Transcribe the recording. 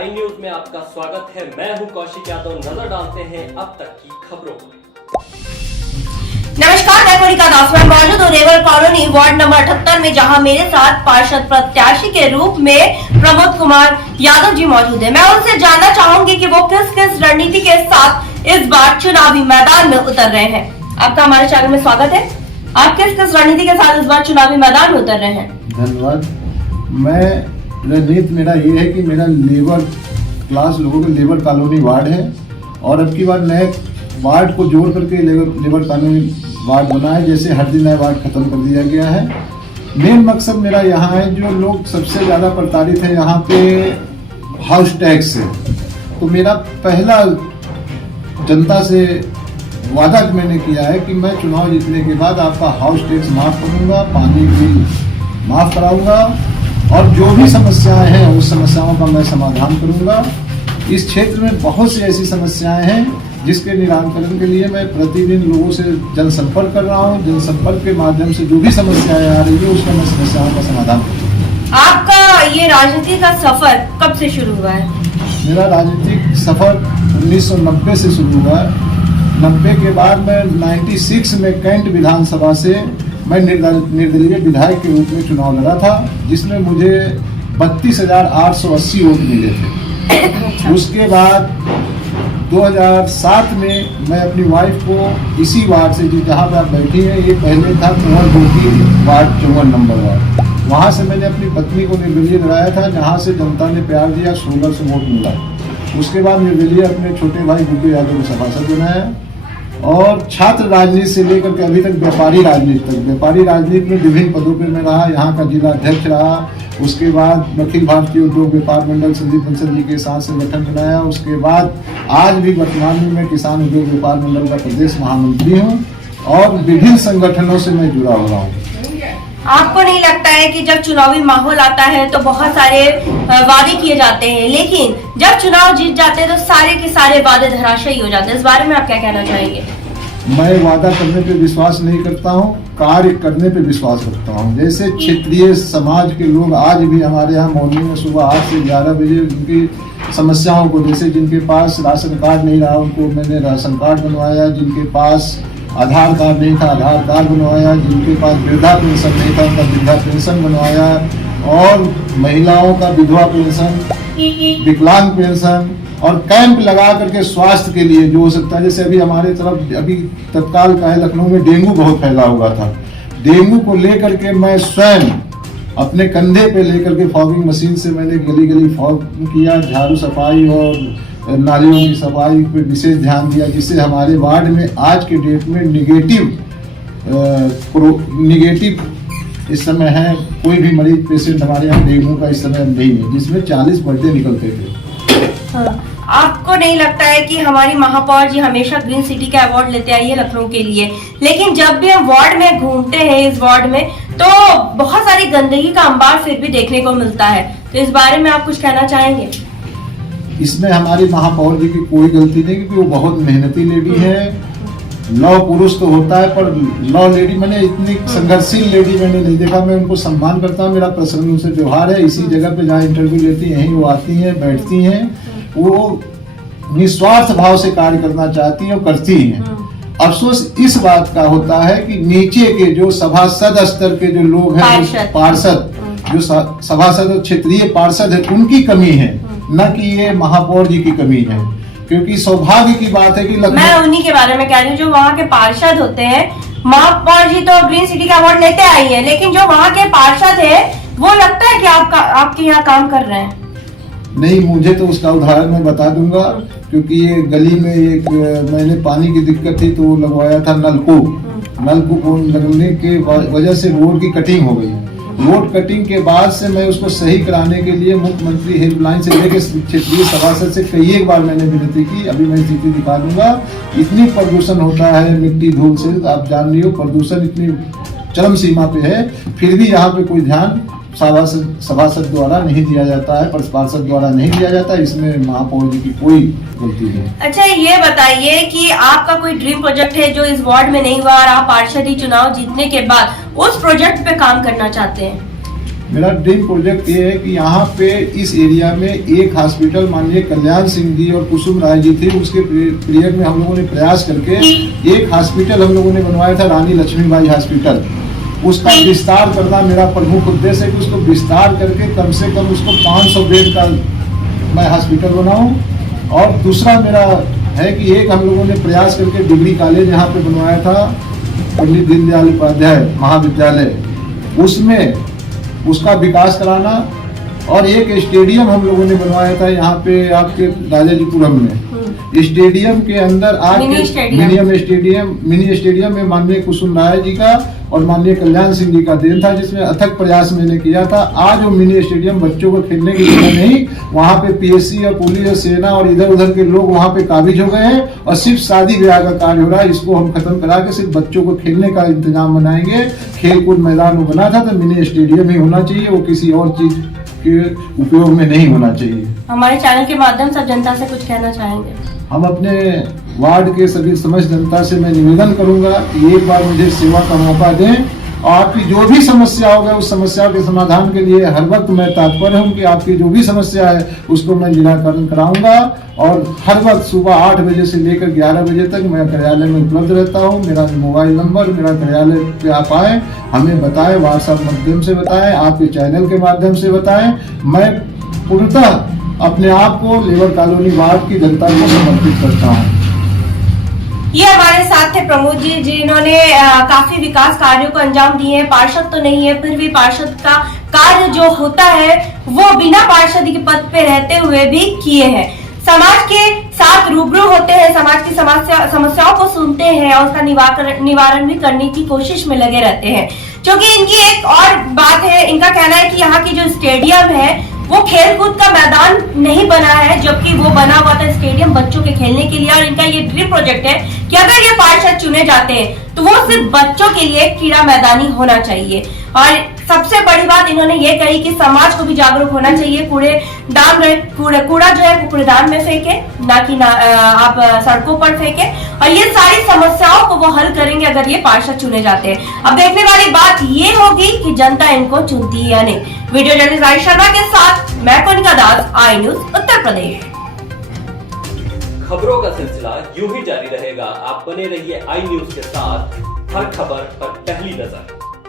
आई news में आपका स्वागत है। मैं हूं कौशिक यादव। नजर डालते हैं अब तक की खबरों पर। नमस्कार, मैं मोनिका दास। मैं मौजूद हूँ रेवल कॉलोनी वार्ड नंबर 78 में, जहां मेरे साथ पार्षद प्रत्याशी के रूप में प्रमोद कुमार यादव जी मौजूद है। मैं उनसे जानना चाहूंगी कि वो किस किस रणनीति के साथ इस बार चुनावी मैदान में उतर रहे हैं। आपका हमारे चैनल में स्वागत है। आप किस किस रणनीति के साथ इस बार चुनावी मैदान में उतर रहे हैं? धन्यवाद। मैं रणनीति मेरा ये है कि मेरा लेबर क्लास लोगों का लेबर कॉलोनी वार्ड है और अब की बार नए वार्ड को जोड़ करके लेबर कॉलोनी वार्ड बना है। जैसे हर दिन नया वार्ड खत्म कर दिया गया है। मेन मकसद मेरा यहाँ है, जो लोग सबसे ज़्यादा प्रताड़ित है यहाँ पे हाउस टैक्स से, तो मेरा पहला जनता से वादा मैंने किया है कि मैं चुनाव जीतने के बाद आपका हाउस टैक्स माफ़ करूँगा, पानी बिल माफ़ कराऊँगा और जो भी समस्याएं हैं उस समस्याओं का मैं समाधान करूंगा। इस क्षेत्र में बहुत सी ऐसी समस्याएं हैं जिसके निराकरण के लिए मैं प्रतिदिन लोगों से जनसंपर्क कर रहा हूं। जनसंपर्क के माध्यम से जो भी समस्याएं आ रही है उसका मैं समस्याओं का समाधान करूंगा। आपका ये राजनीति का सफर कब से शुरू हुआ है? मेरा राजनीतिक सफर 1990 से शुरू हुआ है। 90 के बाद मैं 96 में कैंट विधानसभा से मैं निर्दलीय विधायक के रूप में चुनाव लड़ा था, जिसमें मुझे 32,880 वोट मिले थे। उसके बाद 2007 में मैं अपनी वाइफ को इसी वार्ड से, जहाँ पे आप बैठी हैं, ये पहले था कुंवर गोटी वार्ड 54 नंबर वार्ड, वहाँ से मैंने अपनी पत्नी को निर्दलीय लड़ाया था, जहाँ से जनता ने प्यार दिया, 1600 वोट मिला। उसके बाद निर्दलीय अपने छोटे भाई गुड्डू यादव को सभासद बनाया और छात्र राजनीति से लेकर के अभी तक व्यापारी राजनीति तक, व्यापारी राजनीति में विभिन्न पदों पर मैं रहा। यहाँ का जिला अध्यक्ष रहा। उसके बाद अखिल भारतीय उद्योग व्यापार मंडल संदीप बंसल जी के साथ संगठन बनाया। उसके बाद आज भी वर्तमान में मैं किसान उद्योग व्यापार मंडल का प्रदेश महामंत्री हूँ और विभिन्न संगठनों से मैं जुड़ा हुआ हूँ। आपको नहीं लगता है कि जब चुनावी माहौल आता है तो बहुत सारे वादे किए जाते हैं, लेकिन जब चुनाव जीत जाते हैं तो सारे के सारे वादे धराशायी हो जाते हैं? इस बारे में आप क्या कहना चाहेंगे? मैं वादा करने पे विश्वास नहीं करता हूँ, कार्य करने पे विश्वास रखता हूँ। जैसे क्षेत्रीय समाज के लोग आज भी हमारे यहाँ मॉर्निंग में सुबह 8 से 11 बजे उनकी समस्याओं को, जैसे जिनके पास राशन कार्ड नहीं रहा उनको मैंने राशन कार्ड बनवाया, जिनके पास आधार कार्ड नहीं था आधार कार्ड बनवाया, जिनके पास वृद्धा पेंशन नहीं था उनका वृद्धा पेंशन बनवाया, और महिलाओं का विधवा पेंशन, विकलांग पेंशन, और कैंप लगा करके स्वास्थ्य के लिए जो हो सकता है। जैसे अभी हमारे तरफ अभी तत्काल का है, लखनऊ में डेंगू बहुत फैला हुआ था। डेंगू को लेकर के मैं स्वयं अपने कंधे पे लेकर के फॉगिंग मशीन से मैंने गली गली फॉग किया, झाड़ू सफाई और नालियों की सफाई पे विशेष ध्यान दिया, जिससे हमारे वार्ड में आज के डेट में निगेटिव इस समय है। कोई भी मरीज पेशेंट हमारे यहाँ डेंगू का इस समय नहीं है, जिसमें 40 बर्थडे निकलते थे। हाँ। आपको नहीं लगता है कि हमारी महापौर जी हमेशा ग्रीन सिटी का अवार्ड लेते आई है लखनऊ के लिए, लेकिन जब भी हम वार्ड में घूमते हैं इस वार्ड में तो बहुत सारी गंदगी का अंबार फिर भी देखने को मिलता है, तो इस बारे में आप कुछ कहना चाहेंगे? इसमें हमारी महापौर जी की कोई गलती नहीं, क्योंकि वो बहुत मेहनती लेडी है। लौ पुरुष तो होता है पर लौ लेडी मैंने इतनी संघर्षशील लेडी मैंने नहीं देखा। मैं उनको सम्मान करता हूँ, मेरा पर्सनल उनसे व्यवहार है। इसी जगह पे जहाँ इंटरव्यू लेती हैं यहीं वो आती हैं, बैठती हैं, वो निस्वार्थ भाव से कार्य करना चाहती हैं और करती हैं। अफसोस इस बात का होता है कि नीचे के जो सभासद स्तर के जो लोग हैं, पार्षद जो सभासद और क्षेत्रीय पार्षद है, उनकी कमी है, न कि ये महापौर जी की कमी है। क्योंकि सौभाग्य की बात है कि मैं उन्हीं के बारे में कह रही हूँ जो वहाँ के पार्षद होते हैं। महापौर जी तो ग्रीन सिटी का अवार्ड लेते आई है, लेकिन जो वहाँ के पार्षद है वो लगता है कि आपके यहाँ काम कर रहे हैं। नहीं, मुझे तो उसका उदाहरण मैं बता दूंगा। क्योंकि ये गली में एक मैंने पानी की दिक्कत थी तो लगवाया था नलकूप लगने के वजह से रोड की कटिंग हो गई। रोड कटिंग के बाद से मैं उसको सही कराने के लिए मुख्यमंत्री हेल्पलाइन से लेकर क्षेत्रीय सभासद से कई एक बार मैंने विनती की। अभी मैं स्थिति दिखा दूंगा। इतनी प्रदूषण होता है मिट्टी धूल से, आप जान रही हो, प्रदूषण इतनी चरम सीमा पे है, फिर भी यहाँ पे कोई ध्यान सभासद द्वारा नहीं दिया जाता है, पार्षद द्वारा नहीं दिया जाता। इसमें महापौर जी की कोई गलती नहीं। अच्छा, ये बताइए कि आपका कोई ड्रीम प्रोजेक्ट है जो इस वार्ड में नहीं हुआ और आप पार्षद ही चुनाव जीतने के बाद उस प्रोजेक्ट पे काम करना चाहते हैं? मेरा ड्रीम प्रोजेक्ट ये है कि यहाँ पे इस एरिया में एक हॉस्पिटल माननीय कल्याण सिंह जी और कुसुम राय जी थे, उसके पीरियड में हम लोगों ने प्रयास करके एक हॉस्पिटल हम लोगों ने बनवाया था, रानी लक्ष्मीबाई हॉस्पिटल। उसका विस्तार करना मेरा प्रमुख उद्देश्य है कि उसको विस्तार करके कम से कम उसको 500 बेड का मैं हॉस्पिटल बनाऊं। और दूसरा मेरा है कि एक हम लोगों ने प्रयास करके डिग्री कॉलेज यहाँ पे बनवाया था, पंडित दीनदयाल उपाध्याय महाविद्यालय, उसमें उसका विकास कराना। और एक स्टेडियम हम लोगों ने बनवाया था यहाँ पे आपके राजाजीपुरम में। स्टेडियम के अंदर आज मिनी स्टेडियम में माननीय कुसुम राय जी का और माननीय कल्याण सिंह जी का देन था, जिसमें अथक प्रयास मैंने किया था। आज वो मिनी स्टेडियम बच्चों को खेलने की जगह नहीं, वहाँ पे पीएससी और पुलिस और सेना और इधर उधर के लोग वहाँ पे काबिज हो गए हैं और सिर्फ शादी ब्याह का कार्य हो रहा है। इसको हम खत्म करा के सिर्फ बच्चों को खेलने का इंतजाम बनाएंगे। खेलकूद मैदान में बना था तो मिनी स्टेडियम ही होना चाहिए, वो किसी और चीज के उपयोग में नहीं होना चाहिए। हमारे चैनल के माध्यम से जनता से कुछ कहना चाहेंगे? हम अपने वार्ड के सभी समस्त जनता से मैं निवेदन करूंगा कि एक बार मुझे सेवा का मौका दें और आपकी जो भी समस्या होगा उस समस्या के समाधान के लिए हर वक्त मैं तत्पर हूं कि आपकी जो भी समस्या है उसको मैं निराकरण कराऊंगा। और हर वक्त सुबह 8 बजे से लेकर 11 बजे तक मैं कार्यालय में उपलब्ध रहता हूं। मेरा मोबाइल नंबर, मेरा कार्यालय पे आप आए, हमें बताएं, व्हाट्सएप माध्यम से बताएं, आपके चैनल के माध्यम से बताएं। मैं पूर्णतः अपने आप को लेबर कॉलोनी वार्ड की जनता को समर्पित करता हूँ। ये हमारे साथ थे प्रमोद जी, जिन्होंने काफी विकास कार्यों को अंजाम दिए हैं। पार्षद तो नहीं है, फिर भी पार्षद का कार्य जो होता है वो बिना पार्षद के पद पे रहते हुए भी किए हैं। समाज के साथ रूबरू होते हैं, समाज की समस्याओं को सुनते हैं और उसका निवारण भी करने की कोशिश में लगे रहते हैं। क्योंकि इनकी एक और बात है, इनका कहना है कि यहाँ की जो स्टेडियम है वो खेलकूद का मैदान नहीं बना है, जबकि वो बना हुआ था स्टेडियम बच्चों के खेलने के लिए। और इनका ये ड्रीम प्रोजेक्ट है कि अगर ये पार्षद चुने जाते हैं तो वो सिर्फ बच्चों के लिए क्रीड़ा मैदानी होना चाहिए। और सबसे बड़ी बात इन्होंने ये कही कि समाज को भी जागरूक होना चाहिए। कूड़ा जो है कूड़ेदान में फेंके, आप सड़कों पर फेंके, और ये सारी समस्याओं को वो हल करेंगे अगर ये पार्षद चुने जाते हैं। अब देखने वाली बात ये होगी कि जनता इनको चुनती है या नहीं। वीडियो जर्नलिस्ट राज शर्मा के साथ मैं कोनिका दास, आई न्यूज उत्तर प्रदेश। खबरों का सिलसिला यूं ही जारी रहेगा। आप बने रहिए आई न्यूज के साथ, हर खबर पर पहली नजर।